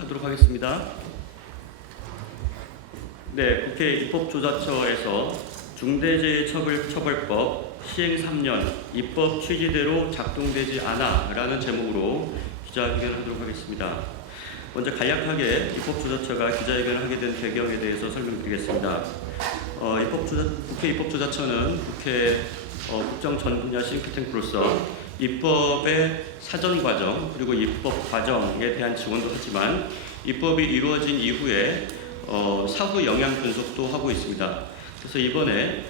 하도록 하겠습니다. 네, 국회 입법조사처에서 중대재해처벌법 시행 3년 입법 취지대로 작동되지 않아 라는 제목으로 기자회견하도록 하겠습니다. 먼저 간략하게 입법조사처가 기자회견을 하게 된 배경에 대해서 설명드리겠습니다. 국회 입법조사처는 국회 국정 전 분야 싱크탱크로서 입법의 사전 과정 그리고 입법 과정에 대한 지원도 하지만 입법이 이루어진 이후에 사후 영향 분석도 하고 있습니다. 그래서 이번에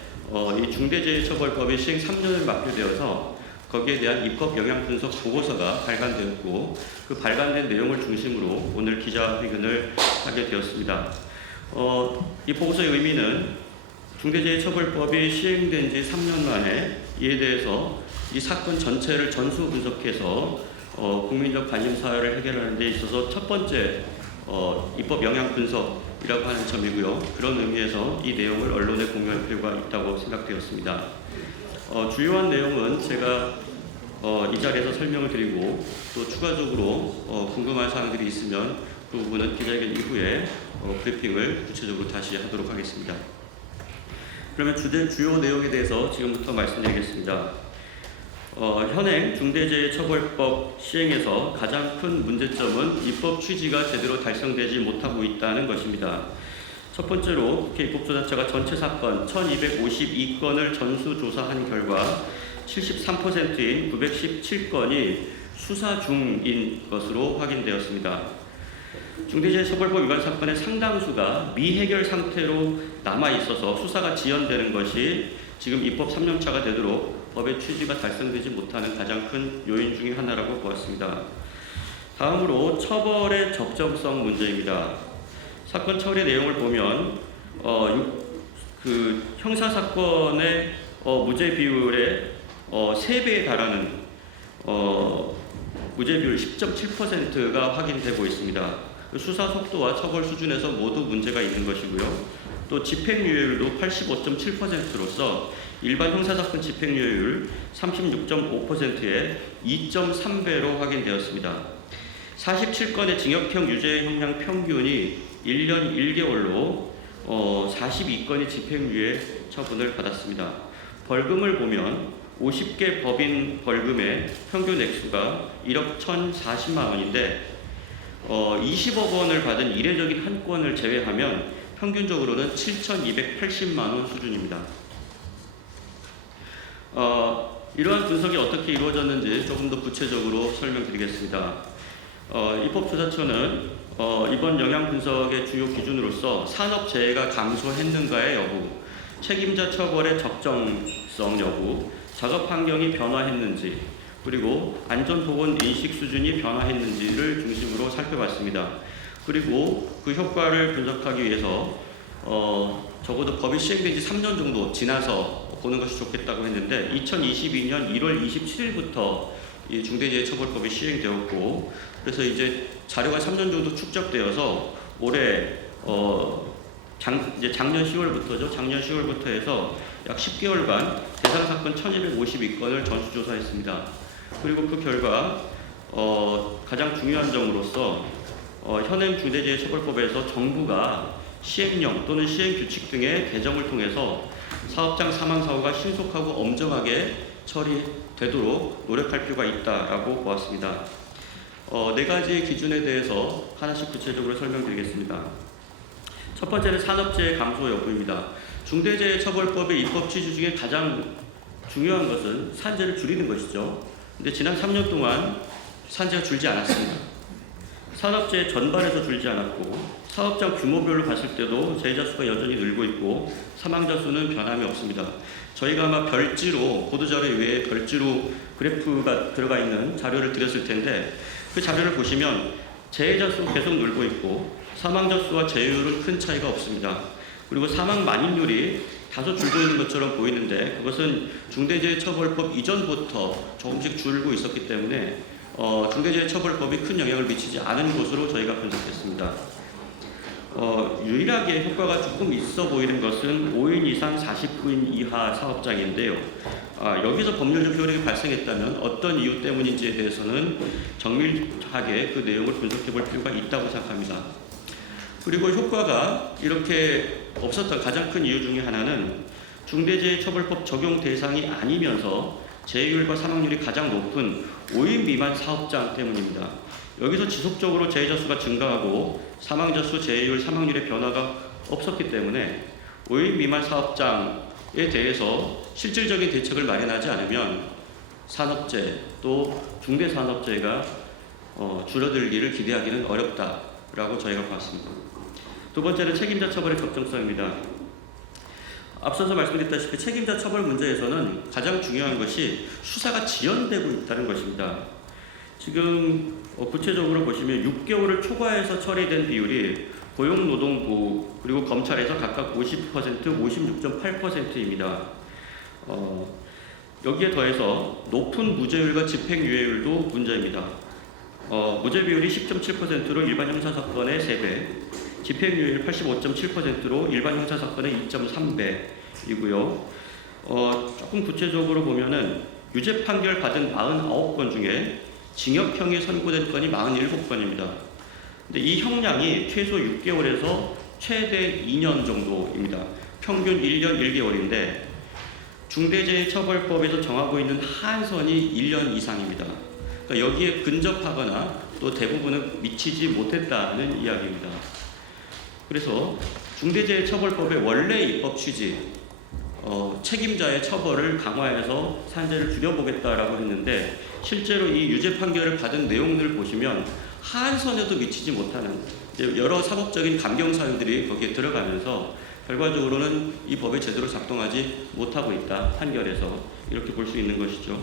이 중대재해처벌법이 시행 3년을 맞게 되어서 거기에 대한 입법 영향 분석 보고서가 발간되었고 그 발간된 내용을 중심으로 오늘 기자회견을 하게 되었습니다. 이 보고서의 의미는 중대재해처벌법이 시행된 지 3년 만에 이에 대해서 이 사건 전체를 전수 분석해서 국민적 관심사를 해결하는 데 있어서 첫 번째 입법 영향 분석이라고 하는 점이고요. 그런 의미에서 이 내용을 언론에 공유할 필요가 있다고 생각되었습니다. 주요한 내용은 제가 이 자리에서 설명을 드리고 또 추가적으로 궁금한 사항들이 있으면 그 부분은 기자회견 이후에 브리핑을 구체적으로 다시 하도록 하겠습니다. 그러면 주요 내용에 대해서 지금부터 말씀드리겠습니다. 현행 중대재해처벌법 시행에서 가장 큰 문제점은 입법 취지가 제대로 달성되지 못하고 있다는 것입니다. 첫 번째로 국회 입법조사처가 전체 사건 1252건을 전수조사한 결과 73%인 917건이 수사 중인 것으로 확인되었습니다. 중대재해처벌법 위반 사건의 상당수가 미해결 상태로 남아있어서 수사가 지연되는 것이 지금 입법 3년차가 되도록 법의 취지가 달성되지 못하는 가장 큰 요인 중의 하나라고 보았습니다. 다음으로 처벌의 적정성 문제입니다. 사건 처리 내용을 보면 형사사건의 무죄 비율의 3배에 달하는 무죄 비율 10.7%가 확인되고 있습니다. 수사 속도와 처벌 수준에서 모두 문제가 있는 것이고요. 또 집행유예율도 85.7%로서 일반 형사사건 집행유예율 36.5%에 2.3배로 확인되었습니다. 47건의 징역형 유죄형량 평균이 1년 1개월로 42건이 집행유예 처분을 받았습니다. 벌금을 보면 50개 법인 벌금의 평균 액수가 1억 1,040만 원인데 20억 원을 받은 이례적인 한 건을 제외하면 평균적으로는 7,280만 원 수준입니다. 이러한 분석이 어떻게 이루어졌는지 조금 더 구체적으로 설명드리겠습니다. 입법조사처는 이번 영향 분석의 주요 기준으로서 산업재해가 감소했는가의 여부, 책임자 처벌의 적정성 여부, 작업 환경이 변화했는지, 그리고 안전보건 인식 수준이 변화했는지를 중심으로 살펴봤습니다. 그리고 그 효과를 분석하기 위해서 적어도 법이 시행된 지 3년 정도 지나서 보는 것이 좋겠다고 했는데 2022년 1월 27일부터 이 중대재해처벌법이 시행되었고 그래서 이제 자료가 3년 정도 축적되어서 올해 이제 작년 10월부터죠. 작년 10월부터 해서 약 10개월간 대상 사건 1252건을 전수조사했습니다. 그리고 그 결과 가장 중요한 점으로서 현행 중대재해처벌법에서 정부가 시행령 또는 시행규칙 등의 개정을 통해서 사업장 사망사고가 신속하고 엄정하게 처리되도록 노력할 필요가 있다라고 보았습니다. 4가지 기준에 대해서 하나씩 구체적으로 설명드리겠습니다. 첫 번째는 산업재해 감소 여부입니다. 중대재해처벌법의 입법 취지 중에 가장 중요한 것은 산재를 줄이는 것이죠. 근데 지난 3년 동안 산재가 줄지 않았습니다. 산업재해 전반에서 줄지 않았고 사업장 규모별로 봤을 때도 재해자 수가 여전히 늘고 있고 사망자 수는 변함이 없습니다. 저희가 아마 별지로 보도자료 외에 별지로 그래프가 들어가 있는 자료를 드렸을 텐데 그 자료를 보시면 재해자 수 계속 늘고 있고 사망자 수와 재해율은 큰 차이가 없습니다. 그리고 사망 만인율이 다소 줄고 있는 것처럼 보이는데 그것은 중대재해처벌법 이전부터 조금씩 줄고 있었기 때문에 중대재해처벌법이 큰 영향을 미치지 않은 것으로 저희가 분석했습니다. 유일하게 효과가 조금 있어 보이는 것은 5인 이상 49인 이하 사업장인데요. 여기서 법률적 효력이 발생했다면 어떤 이유 때문인지에 대해서는 정밀하게 그 내용을 분석해 볼 필요가 있다고 생각합니다. 그리고 효과가 이렇게 없었던 가장 큰 이유 중에 하나는 중대재해처벌법 적용 대상이 아니면서 재해율과 사망률이 가장 높은 5인 미만 사업장 때문입니다. 여기서 지속적으로 재해자 수가 증가하고 사망자 수, 재해율, 사망률의 변화가 없었기 때문에 5인 미만 사업장에 대해서 실질적인 대책을 마련하지 않으면 산업재해 또 중대산업재해가 줄어들기를 기대하기는 어렵다라고 저희가 봤습니다. 두 번째는 책임자 처벌의 적정성입니다. 앞서서 말씀드렸다시피 책임자 처벌 문제에서는 가장 중요한 것이 수사가 지연되고 있다는 것입니다. 지금 구체적으로 보시면 6개월을 초과해서 처리된 비율이 고용노동부 그리고 검찰에서 각각 50%, 56.8%입니다. 여기에 더해서 높은 무죄율과 집행유예율도 문제입니다. 무죄 비율이 10.7%로 일반 형사사건의 3배, 집행유예율 85.7%로 일반 형사사건의 2.3배이고요. 조금 구체적으로 보면은 유죄 판결 받은 49건 중에 징역형이 선고된 건이 47건입니다. 근데 이 형량이 최소 6개월에서 최대 2년 정도입니다. 평균 1년 1개월인데 중대재해처벌법에서 정하고 있는 한선이 1년 이상입니다. 그러니까 여기에 근접하거나 또 대부분은 미치지 못했다는 이야기입니다. 그래서 중대재해처벌법의 원래 입법 취지, 책임자의 처벌을 강화해서 산재를 줄여보겠다라고 했는데 실제로 이 유죄 판결을 받은 내용들을 보시면 한선에도 미치지 못하는 여러 사법적인 감경 사유들이 거기에 들어가면서 결과적으로는 이 법이 제대로 작동하지 못하고 있다. 판결에서 이렇게 볼 수 있는 것이죠.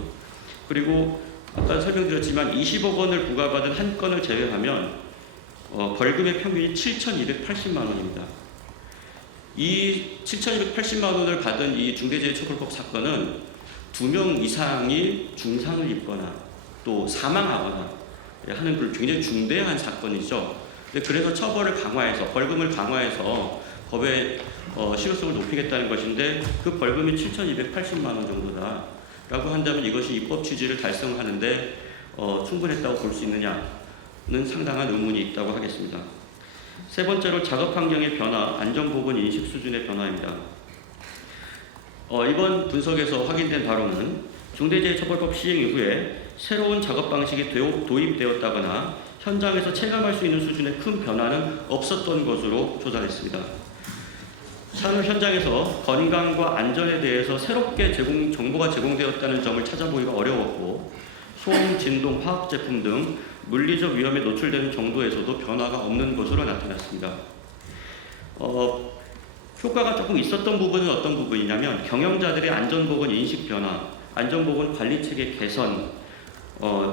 그리고 아까 설명드렸지만 20억 원을 부과받은 한 건을 제외하면 벌금의 평균이 7,280만 원입니다. 이 7,280만 원을 받은 이 중대재해처벌법 사건은 2명 이상이 중상을 입거나 또 사망하거나 하는 굉장히 중대한 사건이죠. 그래서 처벌을 강화해서 벌금을 강화해서 법의 실효성을 높이겠다는 것인데 그 벌금이 7,280만 원 정도다라고 한다면 이것이 입법 취지를 달성하는데 충분했다고 볼 수 있느냐는 상당한 의문이 있다고 하겠습니다. 세 번째로 작업 환경의 변화, 안전보건 인식 수준의 변화입니다. 이번 분석에서 확인된 바로는 중대재해처벌법 시행 이후에 새로운 작업 방식이 도입되었다거나 현장에서 체감할 수 있는 수준의 큰 변화는 없었던 것으로 조사했습니다. 산업 현장에서 건강과 안전에 대해서 새롭게 정보가 제공되었다는 점을 찾아보기가 어려웠고 소음, 진동, 화학 제품 등 물리적 위험에 노출되는 정도에서도 변화가 없는 것으로 나타났습니다. 효과가 조금 있었던 부분은 어떤 부분이냐면 경영자들의 안전보건 인식 변화, 안전보건 관리체계 개선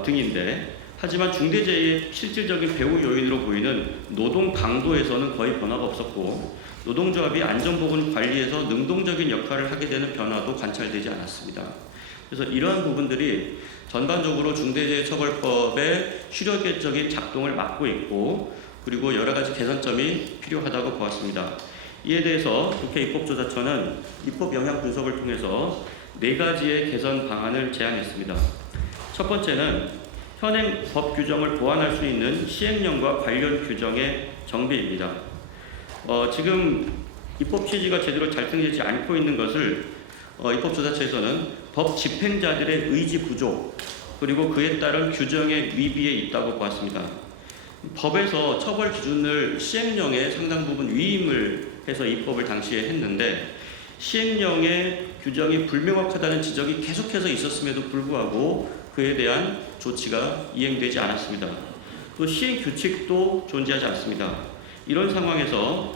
등인데 하지만 중대재해의 실질적인 배후 요인으로 보이는 노동 강도에서는 거의 변화가 없었고 노동조합이 안전보건 관리에서 능동적인 역할을 하게 되는 변화도 관찰되지 않았습니다. 그래서 이러한 부분들이 전반적으로 중대재해처벌법의 실효적인 작동을 막고 있고 그리고 여러 가지 개선점이 필요하다고 보았습니다. 이에 대해서 국회 입법조사처는 입법 영향 분석을 통해서 4가지의 개선 방안을 제안했습니다. 첫 번째는 현행 법 규정을 보완할 수 있는 시행령과 관련 규정의 정비입니다. 지금 입법 취지가 제대로 달성되지 않고 있는 것을 입법조사처에서는 법 집행자들의 의지 부족 그리고 그에 따른 규정의 위비에 있다고 보았습니다. 법에서 처벌 기준을 시행령에 상당 부분 위임을 해서 입법을 당시에 했는데 시행령의 규정이 불명확하다는 지적이 계속해서 있었음에도 불구하고 그에 대한 조치가 이행되지 않았습니다. 또 시행 규칙도 존재하지 않습니다. 이런 상황에서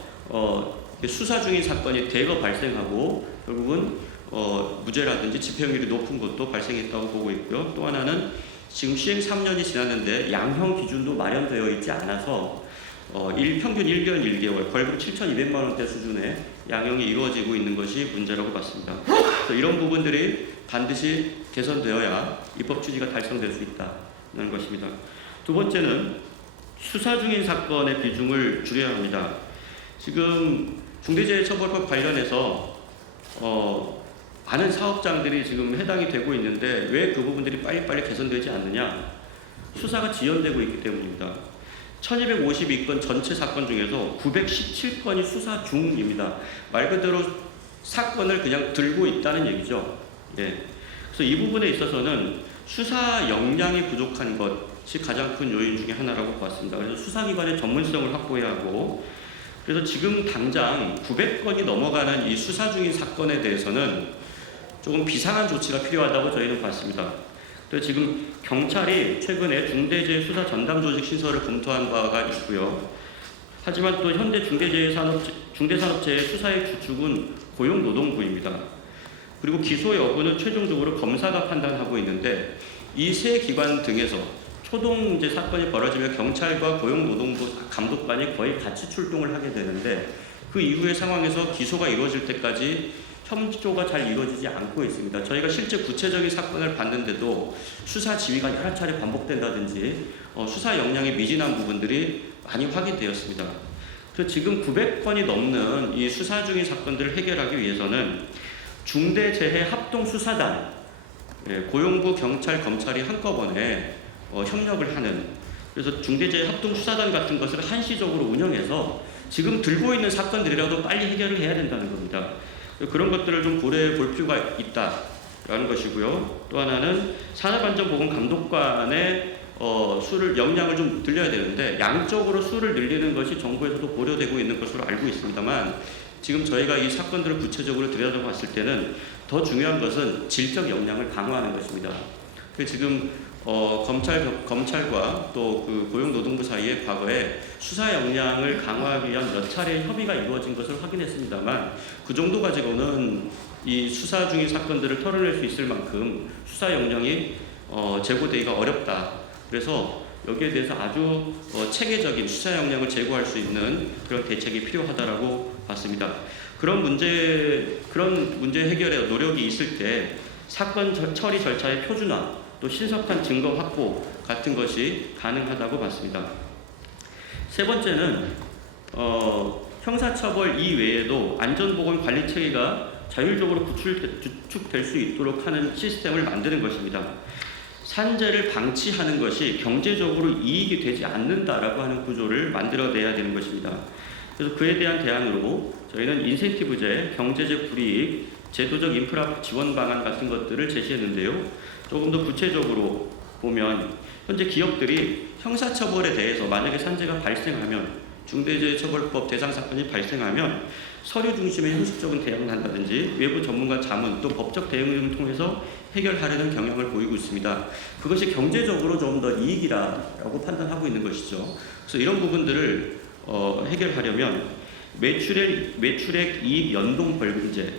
수사 중인 사건이 대거 발생하고 결국은 무죄라든지 집행률이 높은 것도 발생했다고 보고 있고요. 또 하나는 지금 시행 3년이 지났는데 양형 기준도 마련되어 있지 않아서 평균 1년 1개월, 벌금 7,200만 원대 수준의 양형이 이루어지고 있는 것이 문제라고 봤습니다. 그래서 이런 부분들이 반드시 개선되어야 입법 취지가 달성될 수 있다는 것입니다. 두 번째는 수사 중인 사건의 비중을 줄여야 합니다. 지금 중대재해처벌법 관련해서 많은 사업장들이 지금 해당이 되고 있는데 왜 그 부분들이 빨리빨리 개선되지 않느냐? 수사가 지연되고 있기 때문입니다. 1252건 전체 사건 중에서 917건이 수사 중입니다. 말 그대로 사건을 그냥 들고 있다는 얘기죠. 예. 그래서 이 부분에 있어서는 수사 역량이 부족한 것이 가장 큰 요인 중에 하나라고 봤습니다. 그래서 수사기관의 전문성을 확보해야 하고, 그래서 지금 당장 900건이 넘어가는 이 수사 중인 사건에 대해서는 조금 비상한 조치가 필요하다고 저희는 봤습니다. 그래서 지금 경찰이 최근에 중대재해수사 전담 조직 신설을 검토한 바가 있고요. 하지만 또 현재 중대산업재해 수사의 주축은 고용노동부입니다. 그리고 기소 여부는 최종적으로 검사가 판단하고 있는데 이 세 기관 등에서 초동 이제 사건이 벌어지면 경찰과 고용노동부 감독관이 거의 같이 출동을 하게 되는데 그 이후의 상황에서 기소가 이루어질 때까지 협조가 잘 이루어지지 않고 있습니다. 저희가 실제 구체적인 사건을 봤는데도 수사 지휘가 여러 차례 반복된다든지 수사 역량이 미진한 부분들이 많이 확인되었습니다. 그래서 지금 900건이 넘는 이 수사 중인 사건들을 해결하기 위해서는 중대재해합동수사단, 고용부, 경찰, 검찰이 한꺼번에 협력을 하는, 그래서 중대재해합동수사단 같은 것을 한시적으로 운영해서 지금 들고 있는 사건들이라도 빨리 해결을 해야 된다는 겁니다. 그런 것들을 좀 고려해 볼 필요가 있다라는 것이고요. 또 하나는 산업안전보건감독관의 역량을 좀 늘려야 되는데 양적으로 수를 늘리는 것이 정부에서도 고려되고 있는 것으로 알고 있습니다만 지금 저희가 이 사건들을 구체적으로 들여다봤을 때는 더 중요한 것은 질적 역량을 강화하는 것입니다. 지금 검찰과 또 그 고용노동부 사이에 과거에 수사 역량을 강화하기 위한 몇 차례 협의가 이루어진 것을 확인했습니다만 그 정도 가지고는 이 수사 중인 사건들을 털어낼 수 있을 만큼 수사 역량이 제고되기가 어렵다. 그래서 여기에 대해서 아주 체계적인 수사 역량을 제고할 수 있는 그런 대책이 필요하다라고 봤습니다. 그런 문제 해결에 노력이 있을 때 사건 처리 절차의 표준화, 또 신속한 증거 확보 같은 것이 가능하다고 봤습니다. 세 번째는 형사처벌 이외에도 안전보건 관리 체계가 자율적으로 구축될 수 있도록 하는 시스템을 만드는 것입니다. 산재를 방치하는 것이 경제적으로 이익이 되지 않는다라고 하는 구조를 만들어내야 되는 것입니다. 그래서 그에 대한 대안으로 저희는 인센티브제, 경제적 불이익, 제도적 인프라 지원 방안 같은 것들을 제시했는데요. 조금 더 구체적으로 보면 현재 기업들이 형사처벌에 대해서 만약에 산재가 발생하면 중대재해처벌법 대상 사건이 발생하면 서류 중심의 형식적인 대응을 한다든지 외부 전문가 자문 또 법적 대응을 통해서 해결하려는 경향을 보이고 있습니다. 그것이 경제적으로 좀 더 이익이라고 판단하고 있는 것이죠. 그래서 이런 부분들을 해결하려면 매출액 이익 연동 벌금제,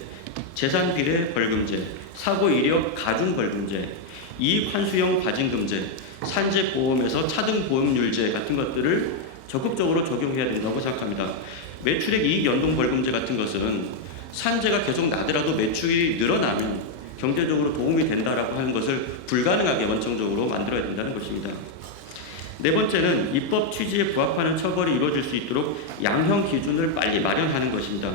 재산 비례 벌금제, 사고 이력 가중 벌금제, 이익 환수형 과징금제, 산재 보험에서 차등 보험률제 같은 것들을 적극적으로 적용해야 된다고 생각합니다. 매출액 이익 연동 벌금제 같은 것은 산재가 계속 나더라도 매출이 늘어나면 경제적으로 도움이 된다라고 하는 것을 불가능하게 원칙적으로 만들어야 된다는 것입니다. 네 번째는 입법 취지에 부합하는 처벌이 이루어질 수 있도록 양형 기준을 빨리 마련하는 것입니다.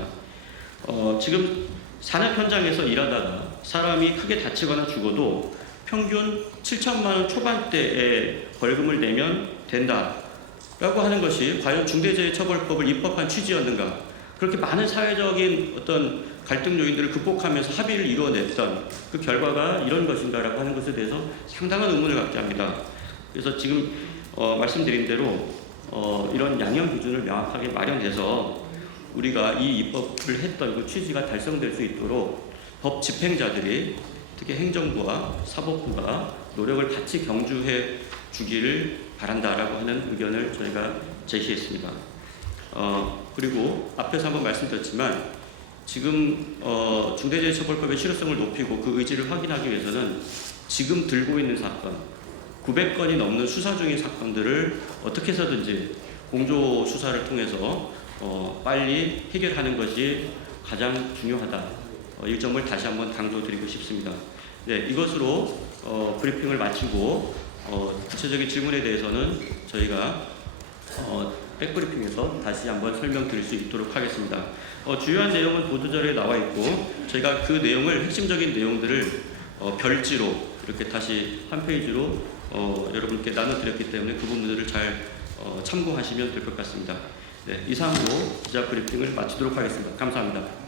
지금 산업 현장에서 일하다가 사람이 크게 다치거나 죽어도 평균 7천만 원 초반대의 벌금을 내면 된다라고 하는 것이 과연 중대재해처벌법을 입법한 취지였는가? 그렇게 많은 사회적인 어떤 갈등 요인들을 극복하면서 합의를 이루어냈던 그 결과가 이런 것인가라고 하는 것에 대해서 상당한 의문을 갖게 합니다. 그래서 지금 말씀드린 대로 이런 양형 기준을 명확하게 마련해서 우리가 이 입법을 했던 그 취지가 달성될 수 있도록 법 집행자들이 특히 행정부와 사법부가 노력을 같이 경주해 주기를 바란다라고 하는 의견을 저희가 제시했습니다. 그리고 앞에서 한번 말씀드렸지만 지금 중대재해처벌법의 실효성을 높이고 그 의지를 확인하기 위해서는 지금 들고 있는 사건 900건이 넘는 수사 중인 사건들을 어떻게 해서든지 공조 수사를 통해서 빨리 해결하는 것이 가장 중요하다. 이 점을 다시 한번 강조드리고 싶습니다. 네, 이것으로 브리핑을 마치고 구체적인 질문에 대해서는 저희가 백브리핑에서 다시 한번 설명드릴 수 있도록 하겠습니다. 주요한 내용은 보도자료에 나와 있고 제가 그 내용을 핵심적인 내용들을 별지로 이렇게 다시 한 페이지로 여러분께 나눠드렸기 때문에 그 부분들을 잘 참고하시면 될 것 같습니다. 네, 이상으로 기자 브리핑을 마치도록 하겠습니다. 감사합니다.